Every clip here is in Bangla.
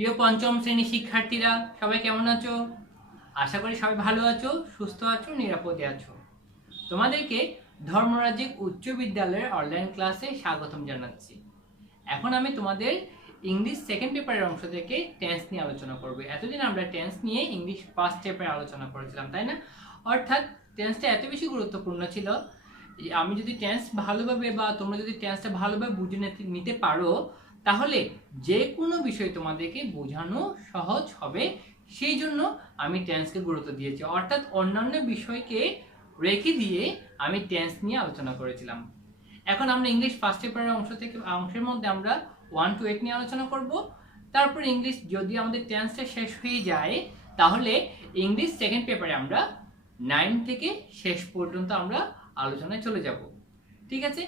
প্রিয় পঞ্চম শ্রেণীর শিক্ষার্থীরা সবাই কেমন আছো? আশা করি সবাই ভালো আছো, সুস্থ আছো, নিরাপদে আছো। তোমাদেরকে ধর্মরাজিক উচ্চ বিদ্যালয়ের অনলাইন ক্লাসে স্বাগতম জানাচ্ছি। এখন আমি তোমাদের ইংলিশ সেকেন্ড পেপারের অংশ থেকে টেন্স নিয়ে আলোচনা করব। এতদিন আমরা টেন্স নিয়ে ইংলিশ ফার্স্ট পেপারে আলোচনা করেছিলাম, তাই না? অর্থাৎ টেন্সটা এত বেশি গুরুত্বপূর্ণ ছিল, আমি যদি টেন্স ভালোভাবে বা তোমরা যদি টেন্সটা ভালোভাবে বুঝে নিতে পারো, তাহলে যে কোনো বিষয় তোমাদেরকে বোঝানো সহজ হবে। সেই জন্য আমি টেন্সকে গুরুত্ব দিয়েছি, অর্থাৎ অন্যান্য বিষয়কে রেখে দিয়ে আমি টেন্স নিয়ে আলোচনা করেছিলাম। এখন আমরা ইংলিশ ফার্স্ট পেপারের অংশের মধ্যে আমরা 1 to 8 নিয়ে আলোচনা করব। তারপর ইংলিশ যদি আমাদের টেন্সটা শেষ হয়ে যায়, তাহলে ইংলিশ সেকেন্ড পেপারে আমরা 9 থেকে শেষ পর্যন্ত আমরা আলোচনায় চলে যাব। ঠিক আছে,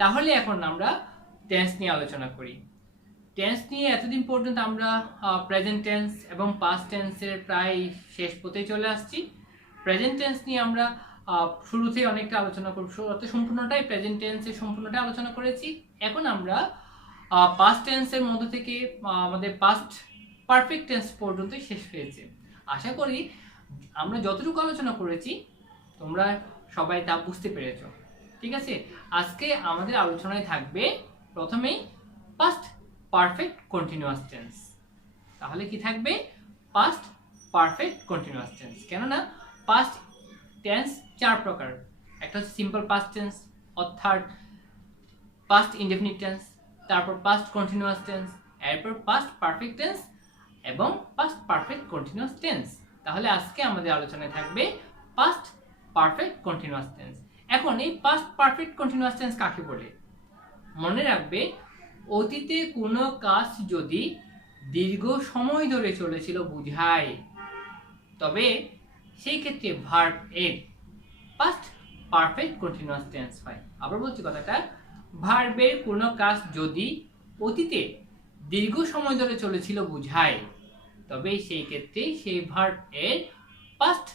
তাহলে এখন আমরা টেন্স নিয়ে আলোচনা করি। টেন্স নিয়ে এতদিন পর্যন্ত আমরা প্রেজেন্ট টেন্স এবং পাস্ট টেন্সের প্রায় শেষ পথে চলে আসছি। প্রেজেন্ট টেন্স নিয়ে আমরা শুরুতেই অনেকটা আলোচনা করব, সম্পূর্ণটাই প্রেজেন্ট টেন্সের সম্পূর্ণটাই আলোচনা করেছি। এখন আমরা পাস্ট টেন্সের মধ্যে থেকে আমাদের পাস্ট পারফেক্ট টেন্স পর্যন্ত শেষ হয়েছে। আশা করি আমরা যতটুকু আলোচনা করেছি তোমরা সবাই তা বুঝতে পেরেছো। ঠিক আছে, আজকে আমাদের আলোচনায় থাকবে প্রথমেই পাস্ট পারফেক্ট কন্টিনিউয়াস টেন্স। তাহলে কি থাকবে? Past perfect continuous tense. কেননা পাস্ট টেন্স 4 প্রকার। একটা হচ্ছে সিম্পল পাস্ট টেন্স, অর্থাৎ পাস্ট ইনডেফিনিট টেন্স, তারপর পাস্ট কন্টিনিউয়াস টেন্স, এরপর পাস্ট পারফেক্ট টেন্স এবং পাস্ট পারফেক্ট কন্টিনিউয়াস টেন্স। তাহলে আজকে আমাদের আলোচনায় থাকবে পাস্ট পারফেক্ট কন্টিনিউয়াস টেন্স। এখন এই পাস্ট পারফেক্ট কন্টিনিউয়াস টেন্স কাকে বলে? মনে রাখবে, অতীতে কোনো কাজ যদি দীর্ঘ সময় ধরে চলেছিল বোঝায়, তবে সেই ক্ষেত্রে ভার্ব এর পাস্ট পারফেক্ট কন্টিনিউয়াস টেন্স হয়। আবার বলছি কথাটা, ভার্বের কোনো কাজ যদি অতীতে দীর্ঘ সময় ধরে চলেছিল বোঝায়, তবে সেই ক্ষেত্রে সেই ভার্ব এর পাস্ট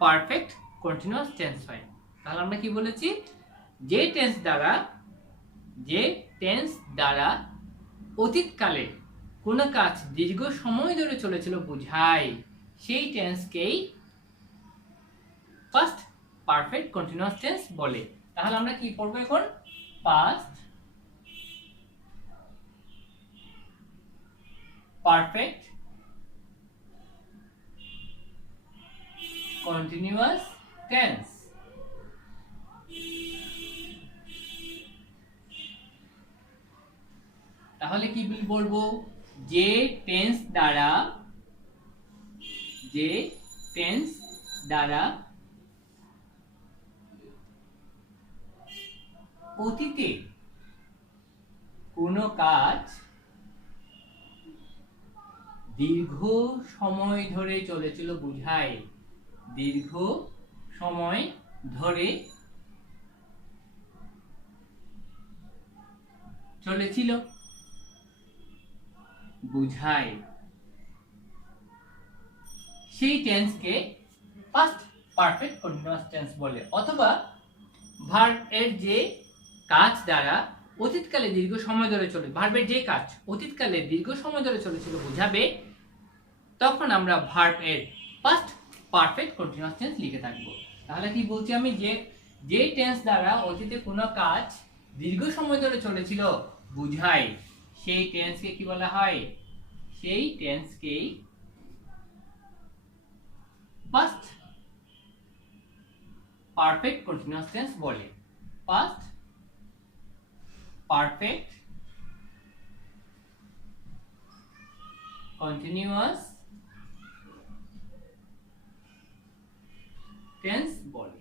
পারফেক্ট কন্টিনিউয়াস টেন্স হয়। তাহলে আমরা কি বলেছি? যে টেন্স দ্বারা অতীতকালে কোনো কাজ দীর্ঘ সময় ধরে চলেছিল বোঝায়, সেই টেন্সকেই পাস্ট পারফেক্ট কন্টিনিউয়াস টেন্স বলে। তাহলে আমরা কি পড়বো এখন? Past perfect continuous tense. তাহলে কি বলবো? যে টেন্স দ্বারা অতীতে কোনো কাজ দীর্ঘ সময় ধরে চলেছিল বোঝায়, দীর্ঘ সময় ধরে চলেছিল বোঝায়, সেই টেন্সকে পাস্ট পারফেক্ট কন্টিনিউয়াস টেন্স বলে। অথবা ভার্ব এর যে কাজ দ্বারা অতীতকালে দীর্ঘ সময় ধরে ভার্বের যে কাজ অতীতকালে দীর্ঘ সময় ধরে চলেছিল বোঝাবে, তখন আমরা ভার্ব এর পাস্ট পারফেক্ট কন্টিনিউয়াস টেন্স লিখে থাকবো। তাহলে কি বলছি আমি? যে টেন্স দ্বারা অতীতে কোনো কাজ দীর্ঘ সময় ধরে চলেছিল বোঝায়, সেই টেন্সকে কি বলা হয়? সেই টেন্সকেই পাস্ট পারফেক্ট কন্টিনিউয়াস টেন্স বলে। পাস্ট পারফেক্ট কন্টিনিউয়াস টেন্স বলে।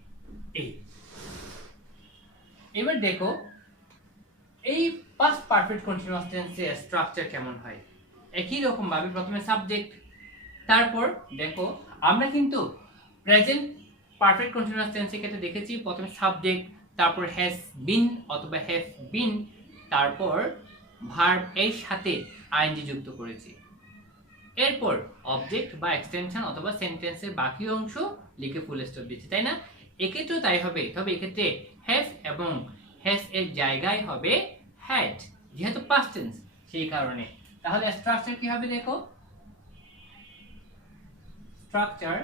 এবার দেখো এই পাস্ট পারফেক্ট কন্টিনিউয়াস টেন্সের স্ট্রাকচার কেমন হয়। একই রকম ভাবে প্রথমে সাবজেক্ট, তারপর দেখো আমরা কিন্তু প্রেজেন্ট পারফেক্ট কন্টিনিউয়াস টেন্সের ক্ষেত্রে দেখেছি প্রথমে সাবজেক্ট, তারপর হ্যাজ বিন অথবা হ্যাভ বিন, তারপর ভার্ব এর সাথে আইএনজি যুক্ত করেছি, এরপর অবজেক্ট বা এক্সটেনশন অথবা সেন্টেন্সের বাকি অংশ লিখে ফুল স্টপ দিচ্ছি, তাই না? এক্ষেত্রেও তাই হবে, তবে এক্ষেত্রে হ্যাভ এবং হ্যাজ এর জায়গায় হবে হ্যাড, যেহেতু পাস্ট টেন্স সেই কারণে। তাহলে স্ট্রাকচার কি হবে দেখো, স্ট্রাকচার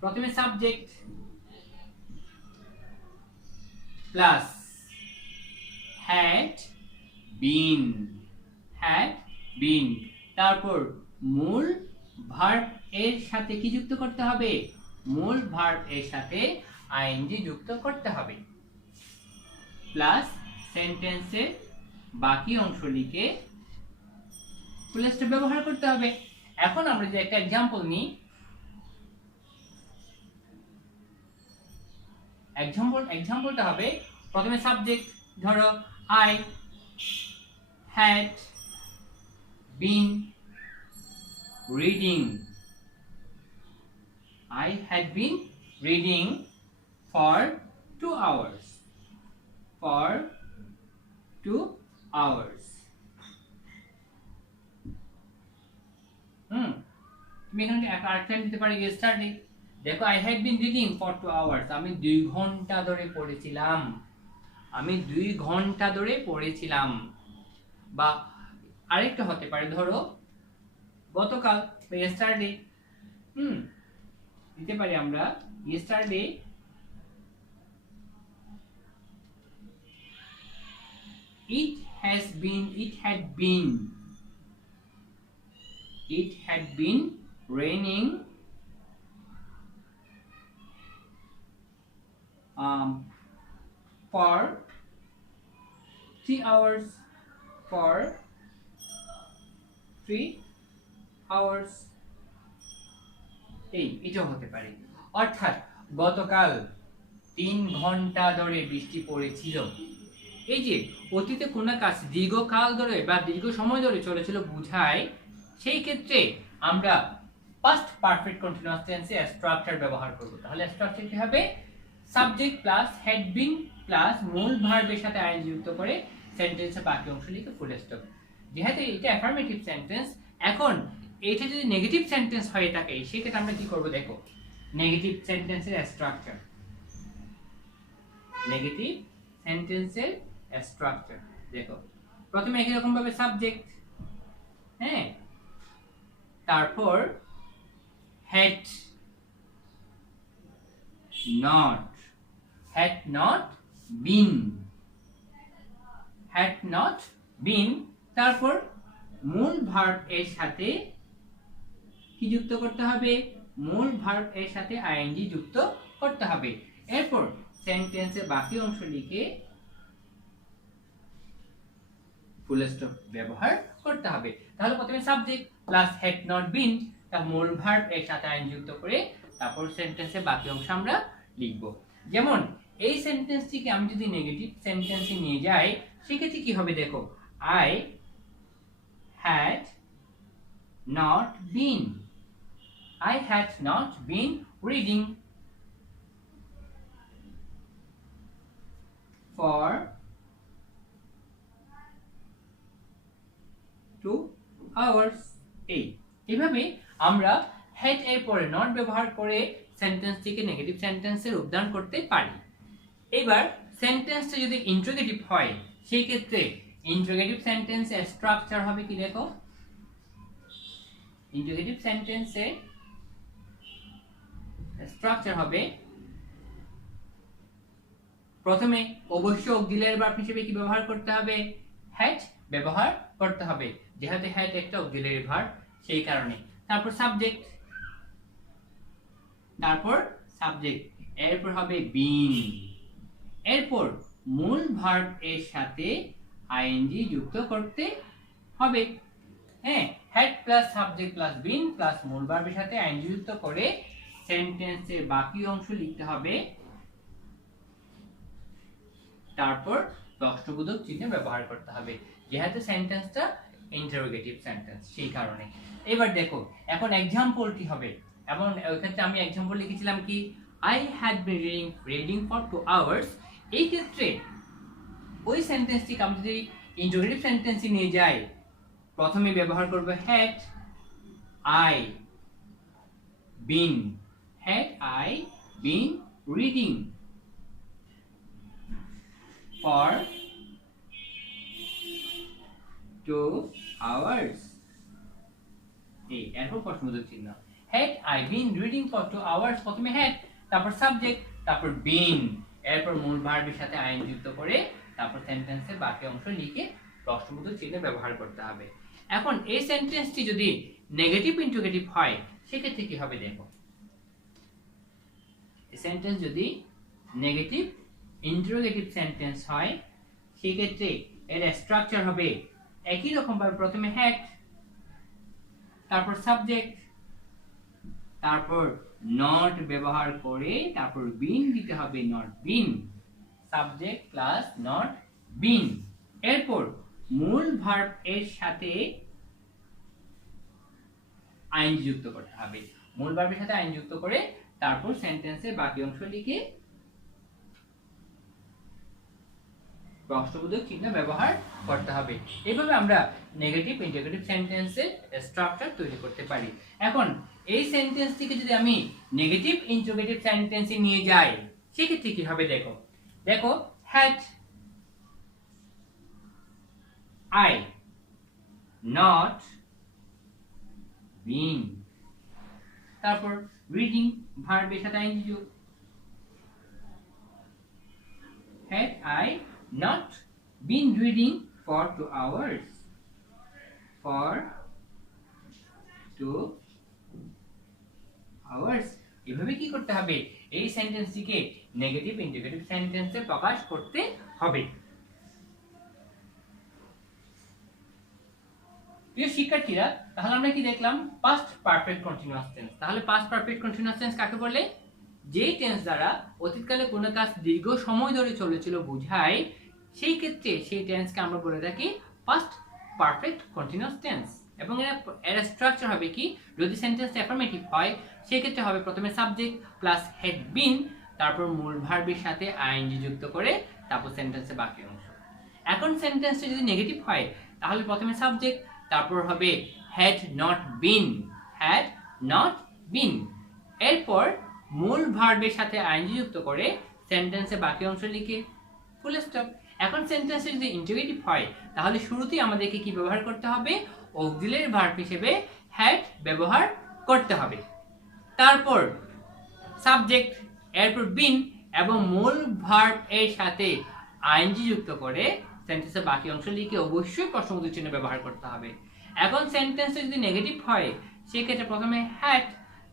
প্রথমে subject plus had been, had been, তারপর মূল ভার্ব এর সাথে কি যুক্ত করতে হবে, মূল ভার্ব এর সাথে আইএনজি যুক্ত করতে হবে, প্লাস সেন্টেন্সের বাকি অংশ লিখে ফুল স্টপ ব্যবহার করতে হবে। এখন আমরা যদি একটা एग्जांपल নিই, एग्जांपलটা হবে প্রথমে সাবজেক্ট, ধরো I had been reading, I had been reading for 2 hours, for 2 hours. তুমি এখানে আরেকটা দিতে পারি yesterday, দেখো I had been reading for 2 hours, আমি 2 ঘন্টা ধরে পড়েছিলাম, আমি 2 ঘন্টা ধরে পড়েছিলাম। বা আরেকটা হতে পারে, ধরো গতকাল বা yesterday, দিতে পারি আমরা yesterday it had been raining for 3 hours, for 3 hours, এটা হতে পারে। অর্থাৎ গতকাল 3 ঘন্টা ধরে বৃষ্টি পড়েছিল। এই যে অতীতে কোন কাজ দীর্ঘকাল ধরে বা দীর্ঘ সময় ধরে চলেছিল বোঝায়, সেই ক্ষেত্রে আমরা পাস্ট পারফেক্ট কন্টিনিউয়াস টেন্সে স্ট্রাকচার ব্যবহার করব। তাহলে স্ট্রাকচার কি হবে, subject plus had been plus মূল ভার্বের সাথে আইএনজি যুক্ত করে সেন্টেন্সের বাকি অংশ লিখে ফুল স্টপ। যেহেতু এটা অ্যাফার্মেটিভ সেন্টেন্স, এখন এটা যদি নেগেটিভ সেন্টেন্স হয়ে থাকে সেক্ষেত্রে আমরা কি করব দেখো, নেগেটিভ সেন্টেন্সের স্ট্রাকচার, নেগেটিভ সেন্টেন্সের স্ট্রাকচার দেখো, প্রথমে একই রকম ভাবে সাবজেক্ট, হ্যাঁ, তারপর had not been, তারপর মূল ভার্ব এর সাথে কি যুক্ত করতে হবে, মূল ভার্ব এর সাথে আইএনজি যুক্ত করতে হবে। এরপর সেন্টেন্সের বাকি অংশ লিখে ফুল স্টপ ব্যবহার করতে হবে। তাহলে প্রথমে subject plus had not been, তার মূল ভার্ব এর সাথে আইএনজি যুক্ত করে তারপর সেন্টেন্সের বাকি অংশ আমরা লিখব। যেমন এই সেন্টেন্সটিকে আমি যদি নেগেটিভ সেন্টেন্সে নিয়ে যাই সেক্ষেত্রে কি হবে দেখো, I had not been reading for 2 hours. এইভাবে আমরা had এর পরে not ব্যবহার করে সেন্টেন্সটিকে নেগেটিভ সেন্টেন্সে রূপদান করতে পারি। এবার সেন্টেন্সটা যদি ইন্টারোগেটিভ হয় সেই ক্ষেত্রে ইন্টারোগেটিভ সেন্টেন্সের স্ট্রাকচার হবে কি দেখো, ইন্টারোগেটিভ সেন্টেন্সে স্ট্রাকচার হবে প্রথমে অবশ্যই অক্সিলিয়ারি ভার্ব হিসেবে কি ব্যবহার করতে হবে, হ্যাড ব্যবহার করতে হবে, যেহেতু হ্যাড একটা অক্সিলিয়ারি ভার্ব সেই কারণে। তারপর সাবজেক্ট, এরপর হবে বিন, এরপর মূল ভার্ব এর সাথে আইএনজি যুক্ত করতে হবে। হ্যাঁ, had plus subject plus been plus মূল ভার্বের সাথে আইএনজি যুক্ত করে সেন্টেন্সের বাকি অংশ লিখতে হবে, তারপর প্রশ্নবোধক চিহ্ন ব্যবহার করতে হবে, যেহেতু সেন্টেন্সটা ইন্টারোগেটিভ সেন্টেন্স সেই কারণে। এবার দেখো এখন एग्जांपलটি হবে, এবং এক্ষেত্রে আমি एग्जांपल লিখেছিলাম কি, I had been reading for 2 hours। এই ক্ষেত্রে ওই সেন্টেন্সটিকে আমি যদি ইন্টারোগেটিভ সেন্টেন্সে নিয়ে যাই প্রথমে ব্যবহার করব had I been reading for 2 hours এই এরপর প্রশ্নবোধক চিহ্ন had I been reading for 2 hours প্রথমে had তারপর সাবজেক্ট তারপর been এরপর মূল ভার্বের সাথে আইন যুক্ত করে তারপর সেন্টেন্সের বাকি অংশ লিখে প্রশ্নবোধক চিহ্ন ব্যবহার করতে হবে এখন এই সেন্টেন্সটি যদি নেগেটিভ ইন্টারোগেটিভ হয় সেক্ষেত্রে কি হবে দেখো এই সেন্টেন্স যদি নেগেটিভ ইন্টারোগেটিভ সেন্টেন্স হয় সেক্ষেত্রে এর স্ট্রাকচার হবে একই রকম ভাবে প্রথমে had তারপর সাবজেক্ট তারপর not ব্যবহার করে তারপর been দিতে হবে not been subject plus not been এরপর মূল ভার্ব এর সাথে আইন যুক্ত করতে হবে মূল ভার্বের সাথে আইন যুক্ত করে তারপর সেন্টেন্সের বাকি অংশ লিখে প্রশ্নবোধক চিহ্ন ব্যবহার করতে হবে এইভাবে আমরা নেগেটিভ ইন্টারোগেটিভ সেন্টেন্সের স্ট্রাকচার তৈরি করতে পারি এখন এই সেন্টেন্সটিকে যদি আমি নেগেটিভ ইন্টারোগেটিভ সেন্টেন্সে নিয়ে যাই সেক্ষেত্রে কি হবে দেখো দেখো had I not been তারপর রিডিং ভার্বের সাথে আইএনজি যোগ had I not been reading for 2 hours for 2 hours এভাবে কি করতে হবে এই সেন্টেন্সটিকে নেগেটিভ ইন্টারোগেটিভ সেন্টেন্সে প্রকাশ করতে হবে প্রিয় শিক্ষার্থীরা তাহলে আমরা কি দেখলাম পাস্ট পারফেক্ট কন্টিনিউয়াস টেন্স তাহলে পাস্ট পারফেক্ট কন্টিনিউয়াস টেন্স কাকে বলে যে টেন্স দ্বারা অতীতকালে কোনো কাজ দীর্ঘ সময় ধরে চলেছিল বোঝায় সেই ক্ষেত্রে সেই টেন্সকে আমরা বলে থাকি পাস্ট পারফেক্ট কন্টিনিউয়াস টেন্স এবং এর স্ট্রাকচার হবে কি যদি সেন্টেন্সটা অ্যাফার্মেটিভ হয় সেই ক্ষেত্রে হবে প্রথমে সাবজেক্ট প্লাস হ্যাড বিন তারপর মূল ভার্বের সাথে আইএনজি যুক্ত করে তারপর সেন্টেন্সের বাকি অংশ এখন সেন্টেন্সটা যদি নেগেটিভ হয় তাহলে প্রথমে সাবজেক্ট তারপর হবে had not been এরপর মূল ভার্বের সাথে আইএনজি যুক্ত করে সেন্টেন্সে বাকি অংশ লিখে ফুল স্টপ এখন সেন্টেন্সে যদি ইন্টারোগেটিভ হয় তাহলে শুরুতেই আমাদেরকে কি ব্যবহার করতে হবে অক্সিলারি ভার্ব হিসেবে had ব্যবহার করতে হবে তারপর সাবজেক্ট এরপর been এবং মূল ভার্ব এর সাথে আইএনজি যুক্ত করে সেন্টেন্সের বাকি অংশ লিখে অবশ্যই প্রশ্নবোধক চিহ্ন ব্যবহার করতে হবে এখন সেন্টেন্সে যদি নেগেটিভ হয় সেক্ষেত্রে প্রথমে had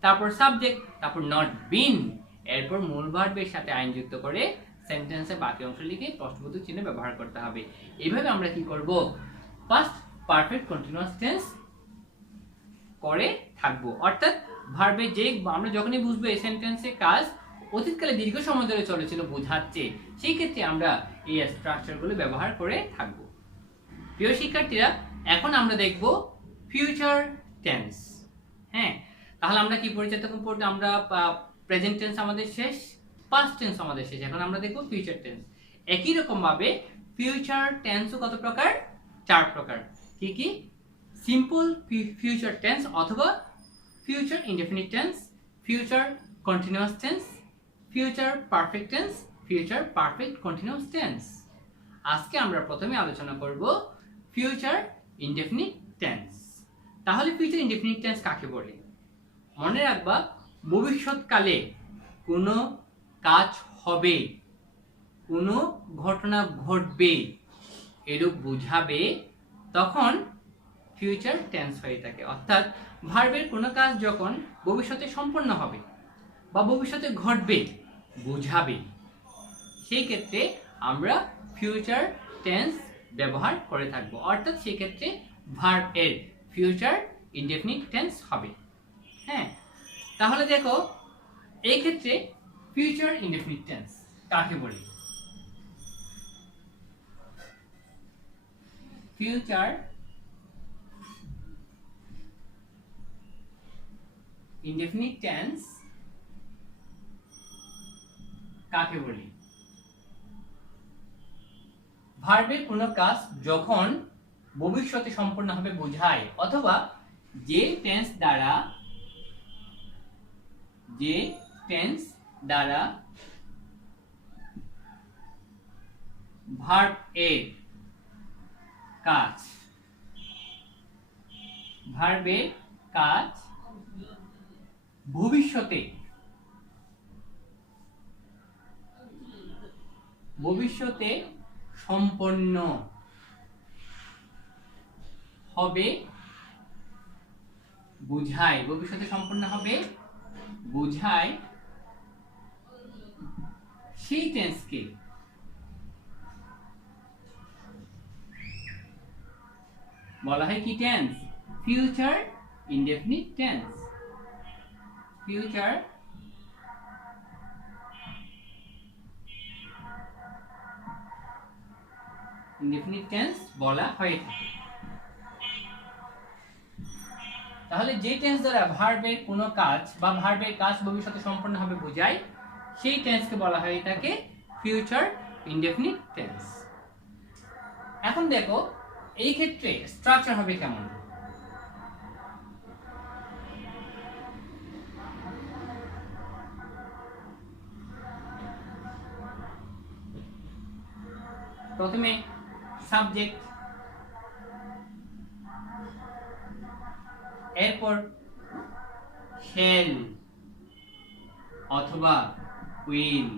তারপর সাবজেক্ট তারপর not been এরপর মূল ভার্বের সাথে আইন যুক্ত করে সেন্টেন্সের বাকি অংশ লিখে প্রশ্নবোধক চিহ্ন ব্যবহার করতে হবে এইভাবে আমরা কি করব পাস্ট পারফেক্ট কন্টিনিউয়াস টেন্স করে থাকব অর্থাৎ ভার্বে যে আমরা যখনই বুঝবো এই সেন্টেন্সের কাজ অতীতকালে দীর্ঘ সময় ধরে চলেছিল বোঝাচ্ছে সেই ক্ষেত্রে আমরা এই স্ট্রাকচারগুলো ব্যবহার করে থাকব প্রিয় শিক্ষার্থীরা এখন আমরা দেখব ফিউচার টেন্স হ্যাঁ তাহলে আমরা কি পরিচয় তখন পড়তে আমরা প্রেজেন্ট টেন্স আমাদের শেষ পাস্ট টেন্স আমাদের শেষ এখন আমরা দেখব ফিউচার টেন্স একই রকম ভাবে ফিউচার টেন্সও কত প্রকার 4 প্রকার কি কি সিম্পল ফিউচার টেন্স অথবা future indefinite tense future continuous tense future perfect tense future perfect continuous tense আজকে আমরা প্রথমে আলোচনা করব ফিউচার ইনডেফিনিট টেন্স তাহলে ফিউচার ইনডেফিনিট টেন্স কাকে বলে মনে রাখবা ভবিষ্যৎকালে কোনো কাজ হবে কোনো ঘটনা ঘটবে এরূপ বোঝাবে তখন ফিউচার টেন্স হয়ে থাকে অর্থাৎ ভার্বের কোনো কাজ যখন ভবিষ্যতে সম্পন্ন হবে বা ভবিষ্যতে ঘটবে বোঝাবে সেই ক্ষেত্রে আমরা ফিউচার টেন্স ব্যবহার করে থাকব অর্থাৎ সেই ক্ষেত্রে ভার্ব এর ফিউচার ইনডেফিনিট টেন্স হবে হ্যাঁ তাহলে দেখো এই ক্ষেত্রে ফিউচার ইনডেফিনিট টেন্স কাকে বলে ফিউচার ইনডেফিনিট টেন্স কাকে বলি ভার্বের কোনো কাজ যখন ভবিষ্যতে সম্পন্ন হবে বোঝায় অথবা যে টেন্স দ্বারা ভার্ব এর কাজ ভার্বের কাজ ভবিষ্যতে সম্পন্ন হবে বুঝায়, ভবিষ্যতে সম্পন্ন হবে বুঝায় সেই টেন্সকে বলা হয় কি tense? Future indefinite tense. Future indefinite tense বলা হয়ে থাকে। তাহলে যে টেন্স দ্বারা ভার্বের কোনো কাজ বা ভার্বের কাজ ভবিষ্যতে সম্পন্ন হবে বোঝায় সেই টেন্সকে বলা হয়ে থাকে ফিউচার ইনডেফিনিট টেন্স। এখন দেখো এই ক্ষেত্রে স্ট্রাকচার হবে কেমন। প্রথমে সাবজেক্ট, এরপর শ্যাল অথবা উইল,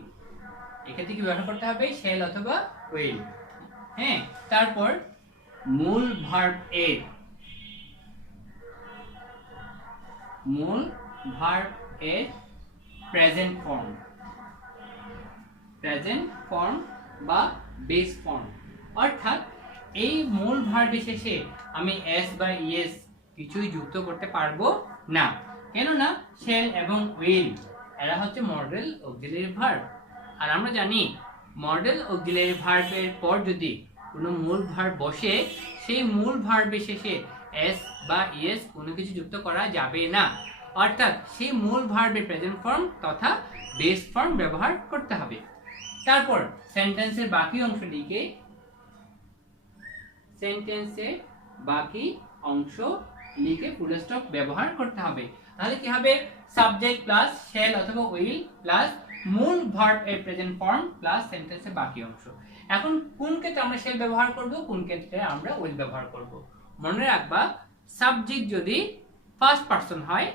এক্ষেত্রে কি ব্যবহার করতে হবে? শ্যাল অথবা উইল। হ্যাঁ, তারপর মূল ভার্ব এর প্রেজেন্ট ফর্ম বা বেস ফর্ম, অর্থাৎ এই মূল ভার্বের শেষে আমি এস বা ইএস কিছুই যুক্ত করতে পারবো না, কেননা শ্যাল এবং উইল এরা হচ্ছে মডেল অক্সিলারি ভার্ব। আর আমরা জানি মডেল অক্সিলারি ভার্বের পর যদি কোনো মূল ভার্ব বসে সেই মূল ভার্বের শেষে এস বা ইএস কোনো কিছু যুক্ত করা যাবে না, অর্থাৎ সেই মূল ভার্বের প্রেজেন্ট ফর্ম তথা বেস ফর্ম ব্যবহার করতে হবে। তারপর সেন্টেন্সের বাকি অংশ লিখে ফুল স্টপ ব্যবহার করতে হবে। তাহলে কি হবে? সাবজেক্ট প্লাস শ্যাল অথবা উইল প্লাস মূল ভার্ব এর প্রেজেন্ট ফর্ম প্লাস সেন্টেন্সের বাকি অংশ। এখন কোন ক্ষেত্রে আমরা শ্যাল ব্যবহার করব, কোন ক্ষেত্রে আমরা উইল ব্যবহার করব? মনে রাখবা, সাবজেক্ট যদি ফার্স্ট পারসন হয়,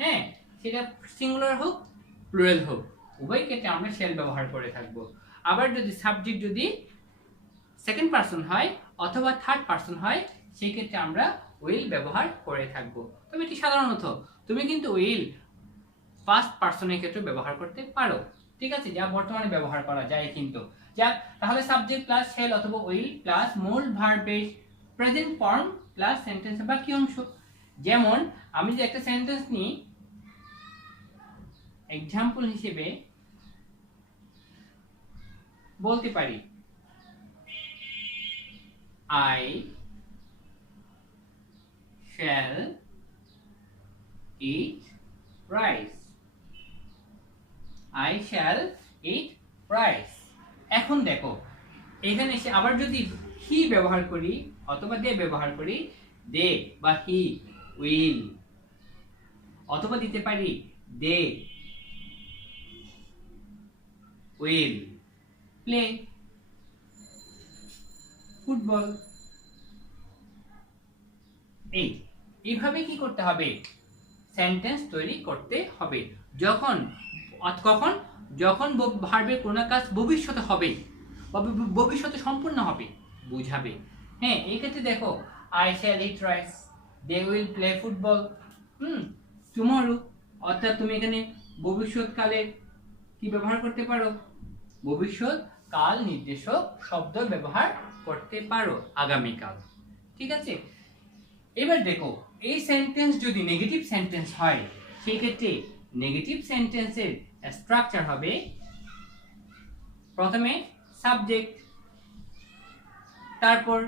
হ্যাঁ, সেটা সিঙ্গুলার হোক প্লুরাল হোক, উভয় ক্ষেত্রে আমরা শ্যাল ব্যবহার করে থাকব। আবার যদি সাবজেক্ট যদি সেকেন্ড পারসন হয় অথবা থার্ড পারসন হয়, সেই ক্ষেত্রে আমরা উইল ব্যবহার করে থাকব। তবে এটি সাধারণত তুমি কিন্তু উইল ফার্স্ট পারসনের ক্ষেত্রে ব্যবহার করতে পারো, ঠিক আছে, যা বর্তমানে ব্যবহার করা যায় কিন্তু। যা তাহলে সাবজেক্ট প্লাস শ্যাল অথবা উইল প্লাস মূল ভার্বের প্রেজেন্ট ফর্ম প্লাস সেন্টেন্সের বাকি অংশ। যেমন আমি যে একটা সেন্টেন্স নিই, এক্সাম্পল হিসেবে বলতে পারি I shall eat rice. I shall eat rice. এখন দেখো এখানে এসে আবার যদি হি ব্যবহার করি অথবা দে ব্যবহার করি, দে বা হি উইল, অথবা দিতে পারি দে উইল প্লে ফুটবল। এইভাবে কি করতে হবে? সেন্টেন্স তৈরি করতে হবে। যখন ভার্বের কোনো কাজ ভবিষ্যতে হবে বা ভবিষ্যতে সম্পূর্ণ হবে বুঝাবে। হ্যাঁ, এই ক্ষেত্রে দেখো I shall eat rice, they will play football, tomorrow, অর্থাৎ তুমি এখানে ভবিষ্যৎকালে কি ব্যবহার করতে পারো? ভবিষ্যৎ কাল নির্দেশক শব্দ ব্যবহার করতে পারো, আগামীকাল, ঠিক আছে। এবার দেখো এই সেন্টেন্স যদি নেগেটিভ সেন্টেন্স হয়, সেই ক্ষেত্রে নেগেটিভ সেন্টেন্সের স্ট্রাকচার হবে প্রথমে সাবজেক্ট, তারপর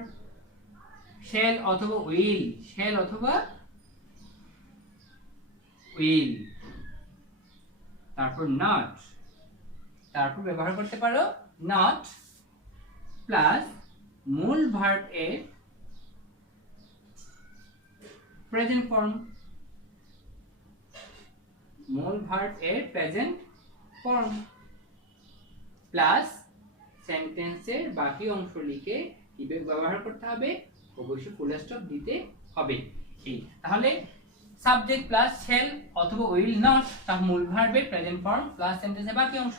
শ্যাল অথবা উইল, তারপর নট, তারপর ব্যবহার করতে পারো নট প্লাস মূল ভার্ব এর প্রেজেন্ট ফর্ম, প্লাস সেন্টেন্সের বাকি অংশ লিখে কি ব্যবহার করতে হবে? অবশ্যই ফুল স্টপ দিতে হবে। এই তাহলে সাবজেক্ট প্লাস শ্যাল অথবা উইল নট তার মূল ভার্বের প্রেজেন্ট ফর্ম প্লাস সেন্টেন্সের বাকি অংশ।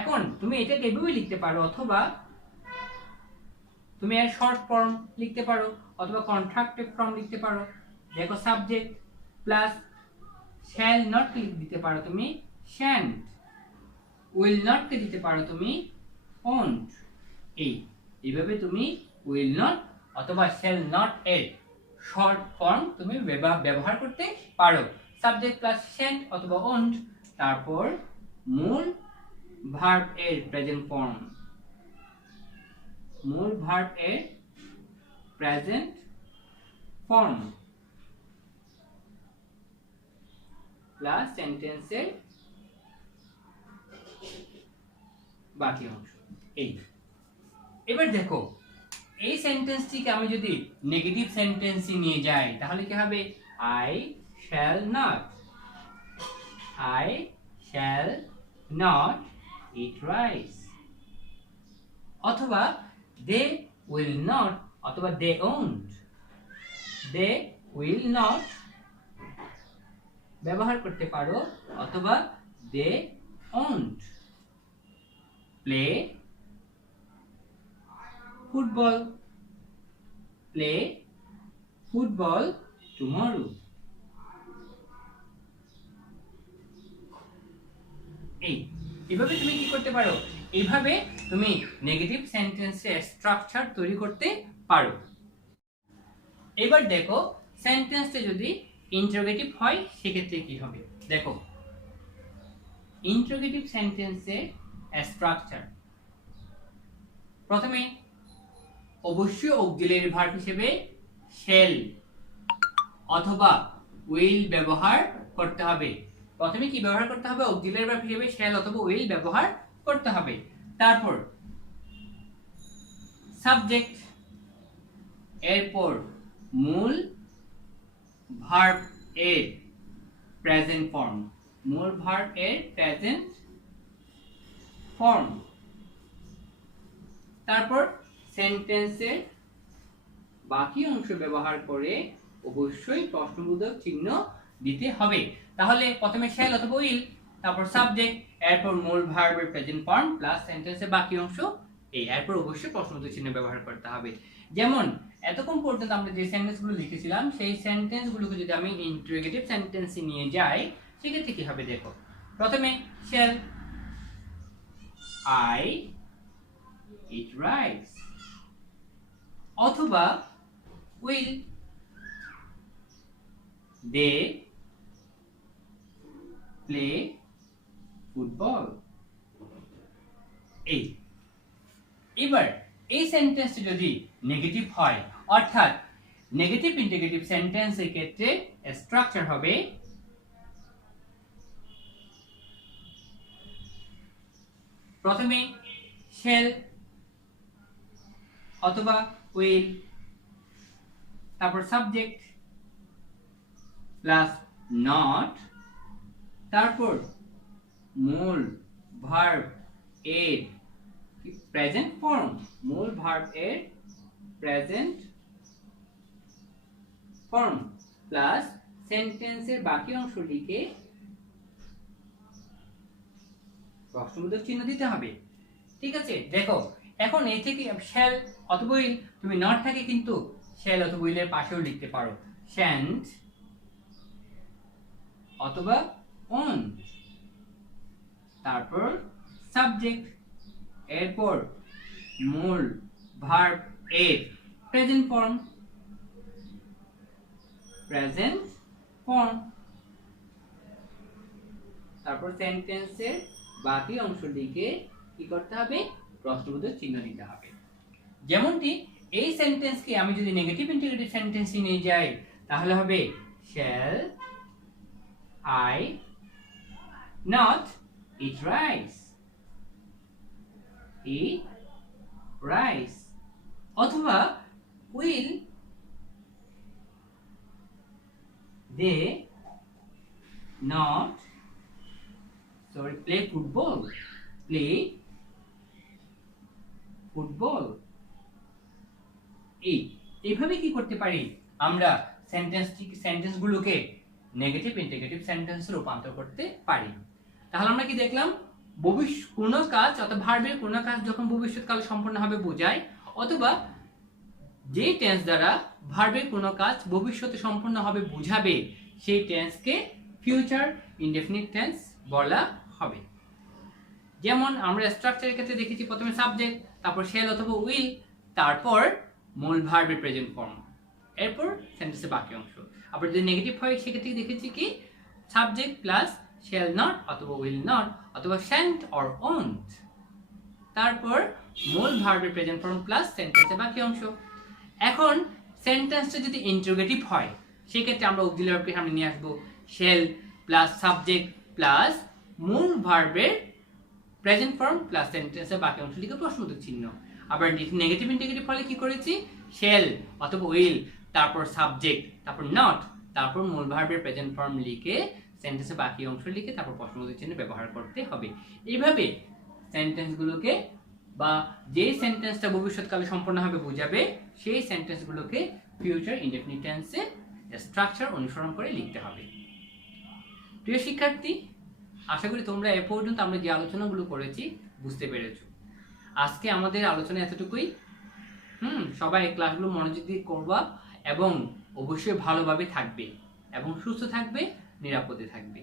এখন তুমি এটাকে এভাবে লিখতে পারো, অথবা তুমি এর শর্ট ফর্ম লিখতে পারো অথবা কন্ট্রাক্টেড ফর্ম লিখতে পারো। দেখো সাবজেক্ট প্লাস শ্যাল নট দিতে পারো তুমি শ্যান্ট, উইল নট কে দিতে পারো তুমি ওন্ট। এইভাবে তুমি উইল নট অথবা শ্যাল নট এর শর্ট ফর্ম তুমি ব্যবহার করতে পারো। সাবজেক্ট প্লাস শ্যান্ট অথবা ওন্ট, তারপর মূল ভার্ব এর প্রেজেন্ট ফর্ম, মূল ভার্ব এর প্রেজেন্ট ফর্ম প্লাস সেন্টেন্সের বাকি অংশ। এবার দেখো এই সেন্টেন্সটিকে আমি যদি নেগেটিভ সেন্টেন্সে নিয়ে যাই তাহলে কি হবে? I shall not, I shall not eat rice, অথবা দে উইল নট অথবা they won't, they will not ব্যবহার করতে পারো, অথবা they won't play football, play football tomorrow. এইভাবে তুমি কি করতে পারো? এইভাবে তুমি নেগেটিভ সেন্টেন্সের স্ট্রাকচার তৈরি করতে পারো। এবার দেখো সেন্টেন্সটা যদি ইন্টারোগেটিভ হয় সেক্ষেত্রে কি হবে। দেখো ইন্টারোগেটিভ সেন্টেন্সের স্ট্রাকচার, প্রথমে অবশ্যই অক্সিলারি ভার্ব হিসেবে শ্যাল অথবা উইল ব্যবহার করতে হবে। প্রথমে কি ব্যবহার করতে হবে? অক্সিলারি ভার্ব হিসেবে শ্যাল অথবা উইল ব্যবহার করতে হবে। তারপর সাবজেক্ট, এরপর মূল ভার্ব এর প্রেজেন্ট ফর্ম, মূল ভার্ব এর প্রেজেন্ট ফর্ম, তারপর সেন্টেন্সের বাকি অংশ ব্যবহার করে অবশ্যই প্রশ্নবোধক চিহ্ন দিতে হবে। তাহলে প্রথমে শ্যাল অথবা উইল, তারপর সাবজেক্ট, এরপর মূল ভার্বের প্রেজেন্ট ফর্ম প্লাস সেন্টেন্সের বাকি অংশ, এরপর অবশ্যই প্রশ্নবোধক চিহ্ন ব্যবহার করতে হবে। যেমন এতক্ষণ পর্যন্ত আমরা যে সেন্টেন্সগুলো লিখেছিলাম সেই সেন্টেন্সগুলোকে যদি আমি ইন্টারোগেটিভ সেন্টেন্সে নিয়ে যাই সেক্ষেত্রে কি হবে? দেখো প্রথমে শ্যাল, আই ইট রাইস, অথবা উইল, দে প্লে ফুটবল। এবার এই সেন্টেন্সটি যদি নেগেটিভ হয়, অর্থাৎ নেগেটিভ ইন্টিগ্রেটিভ সেন্টেন্সের ক্ষেত্রে স্ট্রাকচার হবে প্রথমে শ্যাল অথবা উইল, তারপর সাবজেক্ট প্লাস নট, তারপর মূল ভার্ব এর প্রেজেন্ট ফর্ম, মূল ভার্ব এর প্রেজেন্ট ফর্ম প্লাস সেন্টেন্সের বাকি অংশ লিখে প্রশ্নবোধক চিহ্ন দিতে হবে। ঠিক আছে, দেখো এখন এই থেকে শ্যাল অথবা উইল, তুমি নট থাকে কিন্তু শ্যাল অথবা উইলের পাশেও লিখতে পারো শ্যান্ট অথবা ওন্ট, তারপর সাবজেক্ট, এরপর মূল ভার্ব এর প্রেজেন্ট ফর্ম, প্রেজেন্ট ফর্ম, তারপর সেন্টেন্সের বাকি অংশ লিখে কি করতে হবে? প্রশ্নবোধক চিহ্ন দিতে হবে। যেমনটি এই সেন্টেন্সকে আমি যদি নেগেটিভ ইন্টিগ্রেটিভ সেন্টেন্সে নিয়ে যাই তাহলে হবে shall I not eat rice, eat rice, অথবা will they not play football, play football। এইভাবে কি করতে পারি? আমরা সেন্টেন্সগুলোকে নেগেটিভ ইন্টিগ্রেটিভ সেন্টেন্সে রূপান্তর করতে পারি। তাহলে আমরা কি দেখলাম, কোনো কাজ অর্থাৎ ভার্বের কোনো কাজ যখন ভবিষ্যৎকালে সম্পন্ন হবে বোঝায়, অথবা যে টেন্স দ্বারা ভার্বের কোনো কাজ ভবিষ্যতে সম্পন্ন হবে বোঝাবে সেই টেন্সকে ফিউচার ইনডেফিনিট টেন্স বলা হবে। যেমন আমরা স্ট্রাকচারের ক্ষেত্রে দেখেছি প্রথমে সাবজেক্ট, তারপর শ্যাল অথবা উইল, তারপর মূল ভার্বের প্রেজেন্ট ফর্ম, এরপর সেন্টেন্সের বাকি অংশ। আবার যদি নেগেটিভ হয় সেক্ষেত্রে দেখেছি কি সাবজেক্ট প্লাস শ্যাল নট অথবা উইল নট অথবা সেন্ট অর ওন্ট, তারপর মূল ভার্বের প্রেজেন্ট ফর্ম প্লাস সেন্টেন্সের বাকি অংশ। এখন সেন্টেন্সটা যদি ইন্টারোগেটিভ হয় সেক্ষেত্রে আমরা অক্সিলারি ভার্বকে সামনে নিয়ে আসবো, শ্যাল প্লাস সাবজেক্ট প্লাস মূল ভার্বের প্রেজেন্ট ফর্ম প্লাস সেন্টেন্সের বাকি অংশ লিখে প্রশ্নবোধক চিহ্ন। আবার নেগেটিভ ইন্টিগ্রেটিভ হলে কি করেছি, শ্যাল অথবা উইল, তারপর সাবজেক্ট, তারপর নট, তারপর মূল ভার্বের প্রেজেন্ট ফর্ম লিখে সেন্টেন্সের বাকি অংশ লিখে তারপর প্রশ্নবোধক চিহ্ন ব্যবহার করতে হবে। এইভাবে সেন্টেন্সগুলোকে বা যে সেন্টেন্সটা ভবিষ্যৎকালে সম্পন্ন হবে বোঝাবে সেই সেন্টেন্সগুলোকে ফিউচার ইনডেফিনিট টেন্সে স্ট্রাকচার অনুসরণ করে লিখতে হবে। প্রিয় শিক্ষার্থী, আশা করি তোমরা এ পর্যন্ত আমরা যে আলোচনাগুলো করেছি বুঝতে পেরেছো। আজকে আমাদের আলোচনা এতটুকুই। সবাই ক্লাসগুলো মনোযোগ দিয়ে করবা এবং অবশ্যই ভালোভাবে থাকবে এবং সুস্থ থাকবে, নিরাপদে থাকবে।